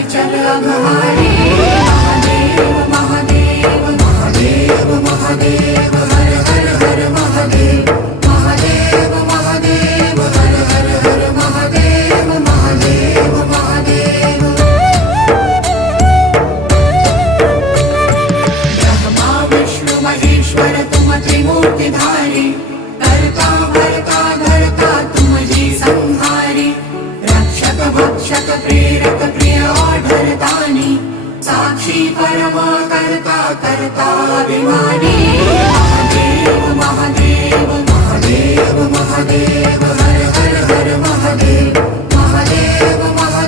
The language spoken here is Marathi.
विचल अघहारी महादेव महादेव महादेव महादेव हर हर हर महादेव महादेव महादेव हर हर हर महादेव महादेव महादेव ब्रह्मा विष्णु महेश्वर तुम त्रिमूर्तिधारी करता भरता धरता तुम जी संहारी रक्षक भक्षक प्रेरक प्रिय आढरतानी साक्षी परम करता करता अभिमानी महादेव महादेव महादेव महादेव हर हर हर महादेव महादेव